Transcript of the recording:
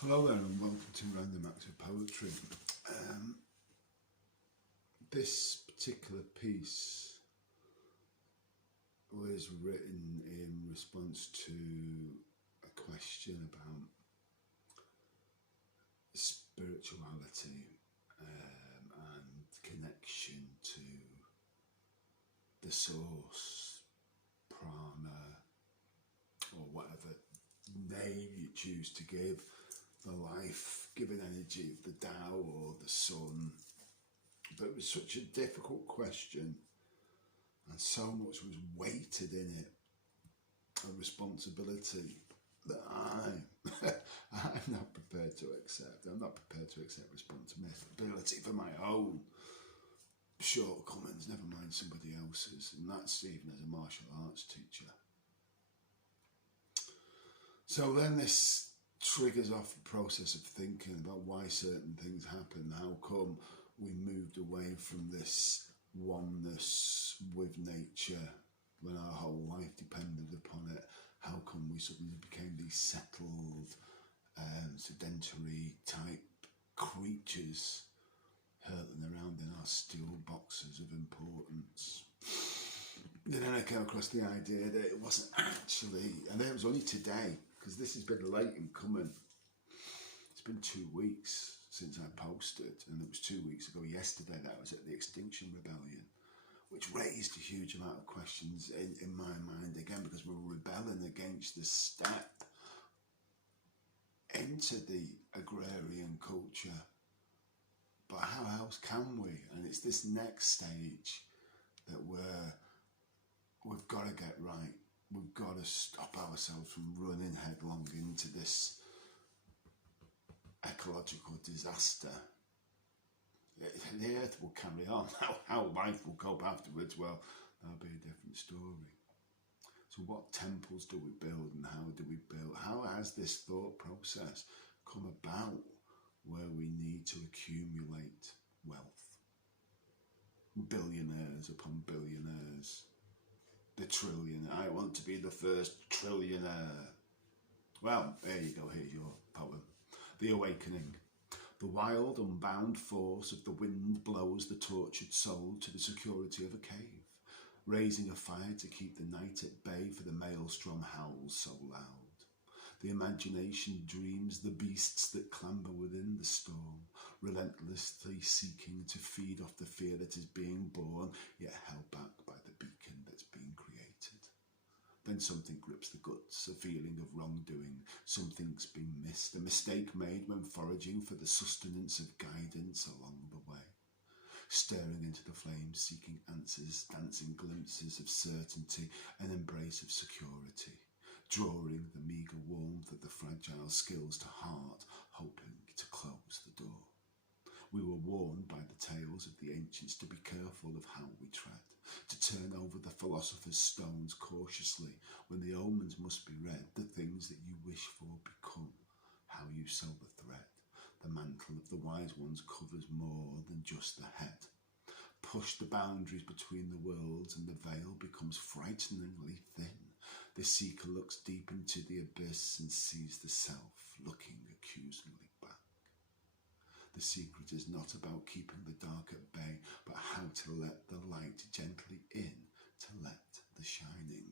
Hello there and welcome to Random Acts of Poetry. This particular piece was written in response to a question about spirituality and connection to the source, prana, or whatever name you choose to give the life-giving energy of the Tao or the sun. But it was such a difficult question and so much was weighted in it, a responsibility that I'm not prepared to accept. I'm not prepared to accept responsibility for my own shortcomings, never mind somebody else's, and that's even as a martial arts teacher. So then this triggers off a process of thinking about why certain things happen. How come we moved away from this oneness with nature when our whole life depended upon it? How come we suddenly became these settled, sedentary type creatures hurtling around in our steel boxes of importance? And then I came across the idea that it wasn't actually, and it was only today, because this has been late in coming. It's been 2 weeks since I posted, and it was 2 weeks ago yesterday that I was at the Extinction Rebellion, which raised a huge amount of questions in my mind, again, because we were rebelling against the step into the agrarian culture. But how else can we? And it's this next stage that we've got to get right. We've got to stop ourselves from running headlong into this ecological disaster. The earth will carry on. How life will cope afterwards, well, that'll be a different story. So what temples do we build and how do we build? How has this thought process come about where we need to accumulate wealth? Billionaires upon billionaires. The trillionaire. I want to be the first trillionaire. Well, there you go, here's your poem. The Awakening. The wild, unbound force of the wind blows the tortured soul to the security of a cave, raising a fire to keep the night at bay, for the maelstrom howls so loud. The imagination dreams the beasts that clamber within the storm, relentlessly seeking to feed off the fear that is being born, yet held back by the beacon that's being created. Then something grips the guts, a feeling of wrongdoing. Something's been missed, a mistake made when foraging for the sustenance of guidance along the way. Staring into the flames, seeking answers, dancing glimpses of certainty, an embrace of security. Drawing the meagre warmth of the fragile skills to heart, hoping to close the door. We were warned by the tales of the ancients to be careful of how we tread, to turn over the philosopher's stones cautiously when the omens must be read. The things that you wish for become how you sew the thread. The mantle of the wise ones covers more than just the head. Push the boundaries between the worlds and the veil becomes frighteningly thin. The seeker looks deep into the abyss and sees the self looking accusingly back. The secret is not about keeping the dark at bay, but how to let the light gently in, to let the shining